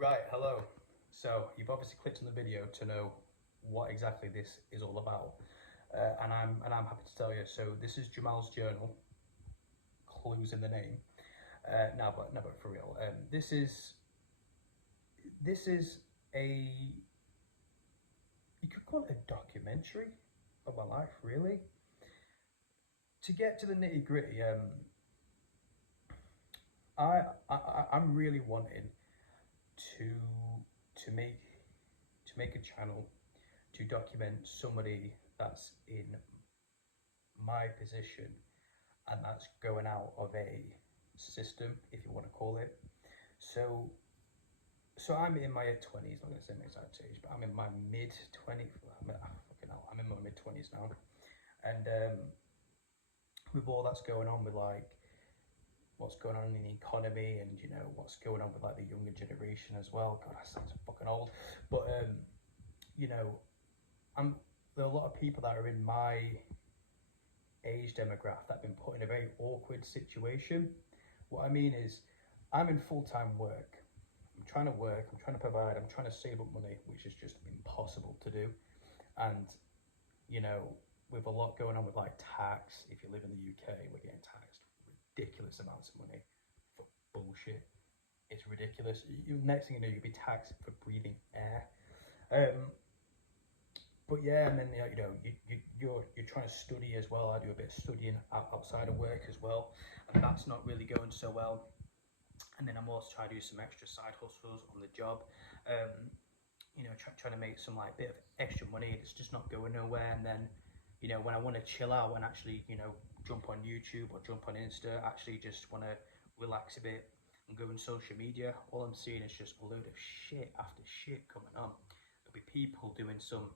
Right, hello. So you've obviously clicked on the video to know what exactly this is all about, and I'm happy to tell you. So this is Jamal's journal, clues in the name. No, but for real, this is a, you could call it a documentary of my life, really. To get to the nitty gritty, I'm really wanting to to make to make a channel to document somebody that's in my position and that's going out of a system, if you want to call it. So, so I'm in my 20s. I'm going to say my exact age, but I'm in my mid 20s. I'm in my mid 20s now, and with all that's going on with like what's going on in the economy and what's going on with like the younger generation as well. God, that sounds fucking old, but you know, I'm there are a lot of people that are in my age demographic that have been put in a very awkward situation. What I mean is, I'm in full-time work. I'm trying to work, I'm trying to provide, I'm trying to save up money, which is just impossible to do. And, you know, with a lot going on with like tax, if you live in the UK, we're getting taxed ridiculous amounts of money for bullshit. It's ridiculous. Next thing you know, you'll be taxed for breathing air. But yeah, and then you're trying to study as well. I do a bit of studying outside of work as well, and that's not really going so well. And then I'm also trying to do some extra side hustles on the job, trying to make some like bit of extra money. It's just not going nowhere. And then, when I want to chill out and actually, jump on YouTube or jump on Insta, actually just want to relax a bit and go on social media, all I'm seeing is just a load of shit after shit coming on. There'll be people doing some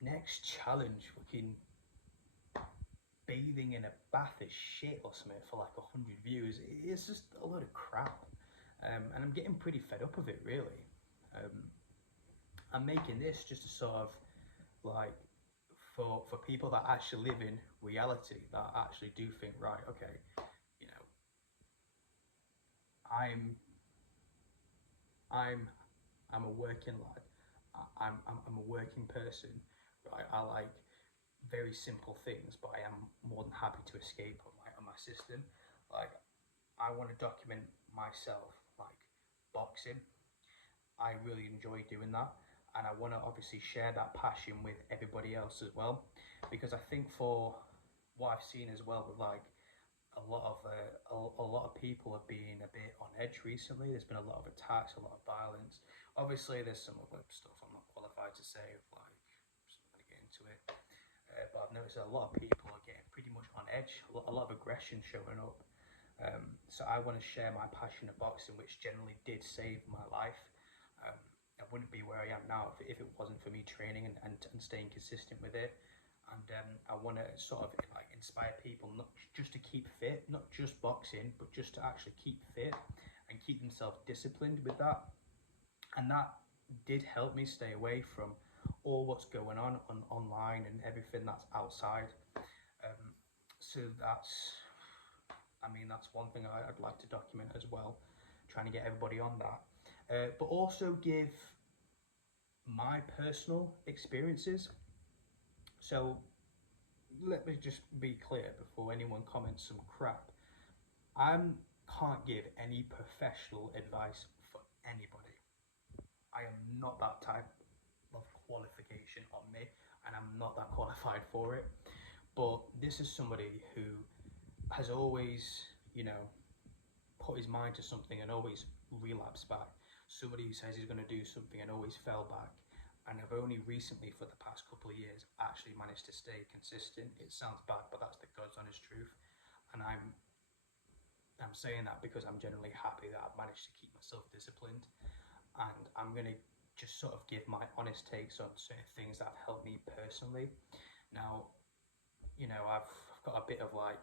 next challenge, fucking bathing in a bath of shit or something for like 100 views. It's just a load of crap, and I'm getting pretty fed up of it, really. I'm making this just to sort of like for people that actually live in reality, that actually do think, right, okay, you know, I'm I'm I'm a working lad. I'm a working person, right? I like very simple things, but I am more than happy to escape on my system. Like, I want to document myself, like boxing. I really enjoy doing that, and I want to obviously share that passion with everybody else as well, because I think for what I've seen as well with like a lot of people have been a bit on edge recently. There's been a lot of attacks, a lot of violence. Obviously, there's some other stuff I'm not qualified to say. Like, I'm just not going to get into it. But I've noticed that a lot of people are getting pretty much on edge. A lot of aggression showing up. So I want to share my passion of boxing, which generally did save my life. I wouldn't be where I am now if it wasn't for me training and staying consistent with it. And I want to sort of like inspire people not just to keep fit, not just boxing, but just to actually keep fit and keep themselves disciplined with that. And that did help me stay away from all what's going on online and everything that's outside. So that's one thing I'd like to document as well, trying to get everybody on that, but also give my personal experiences. So let me just be clear before anyone comments some crap. I can't give any professional advice for anybody. I am not that type of qualification on me, and I'm not that qualified for it. But this is somebody who has always, put his mind to something and always relapsed back. Somebody who says he's going to do something and always fell back. And I've only recently, for the past couple of years, actually managed to stay consistent. It sounds bad, but that's the God's honest truth. And I'm saying that because I'm generally happy that I've managed to keep myself disciplined. And I'm going to just sort of give my honest takes on certain things that have helped me personally. Now, I've got a bit of like,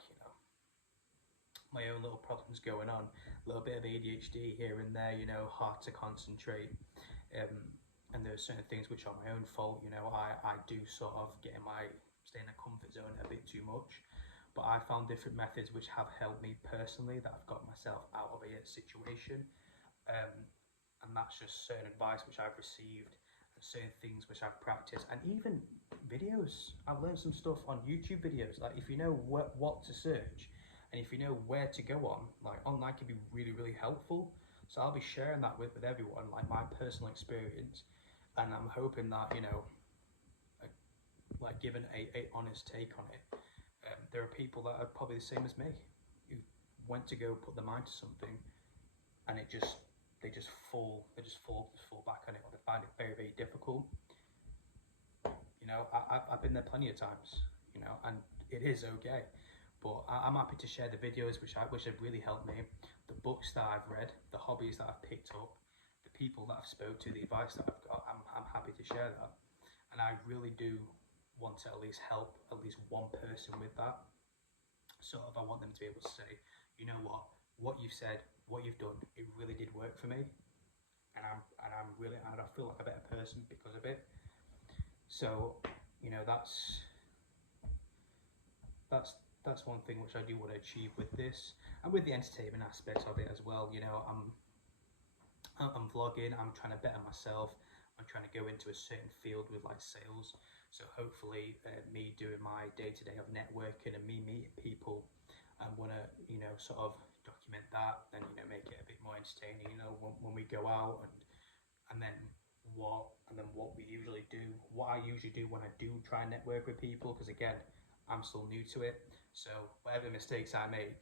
my own little problems going on, a little bit of ADHD here and there, hard to concentrate. And there are certain things which are my own fault. I do sort of stay in a comfort zone a bit too much. But I found different methods which have helped me personally, that I've got myself out of a situation. And and that's just certain advice which I've received, and certain things which I've practiced, and even videos. I've learned some stuff on YouTube videos. Like if you know what to search, and if you know where to go on, like online can be really, really helpful. So I'll be sharing that with everyone, like my personal experience, and I'm hoping that, you know, like given a honest take on it. There are people that are probably the same as me, who went to go put their mind to something, and they just fall back on it, or they find it very, very difficult. You know, I've been there plenty of times, you know, and it is okay. But I'm happy to share the videos which have really helped me, the books that I've read, the hobbies that I've picked up, the people that I've spoke to, the advice that I've got. I'm happy to share that, and I really do want to at least help at least one person with that. Sort of, I want them to be able to say, you know what you've said, what you've done, it really did work for me, and I feel like a better person because of it. So, you know, that's one thing which I do want to achieve with this, and with the entertainment aspect of it as well. You know, I'm vlogging, I'm trying to better myself, I'm trying to go into a certain field with like sales. So hopefully me doing my day-to-day of networking and me meeting people, I want to, you know, sort of document that, and, you know, make it a bit more entertaining, you know, when we go out, and then what we usually do, what I usually do when I do try and network with people, because again, I'm still new to it. So whatever mistakes I make,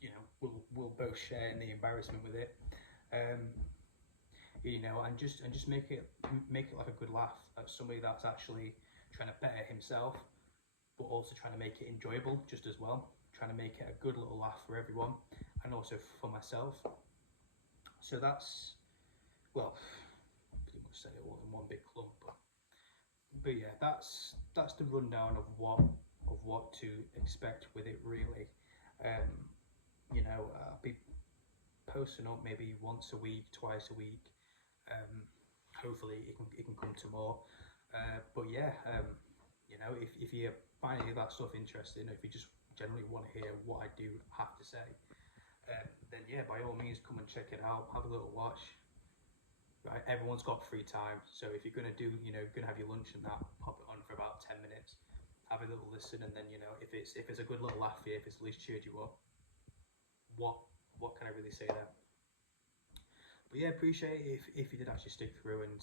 you know, we'll both share in the embarrassment with it. You know, and just make it like a good laugh at somebody that's actually trying to better himself, but also trying to make it enjoyable just as well, trying to make it a good little laugh for everyone, and also for myself. So that's, well, pretty much said it all in one big clump, but yeah, that's the rundown of what to expect with it, really. You know, I'll be posting up maybe once a week, twice a week. Hopefully it can come to more. But yeah, you know, if you find any of that stuff interesting, if you just generally want to hear what I do have to say, then yeah, by all means, come and check it out. Have a little watch. Right, everyone's got free time, so if you're gonna do, you know, gonna have your lunch and that, pop it on for about 10 minutes, have a little listen, and then, you know, if it's a good little laugh for you, if it's at least cheered you up, what can I really say there? But yeah, appreciate it if you did actually stick through and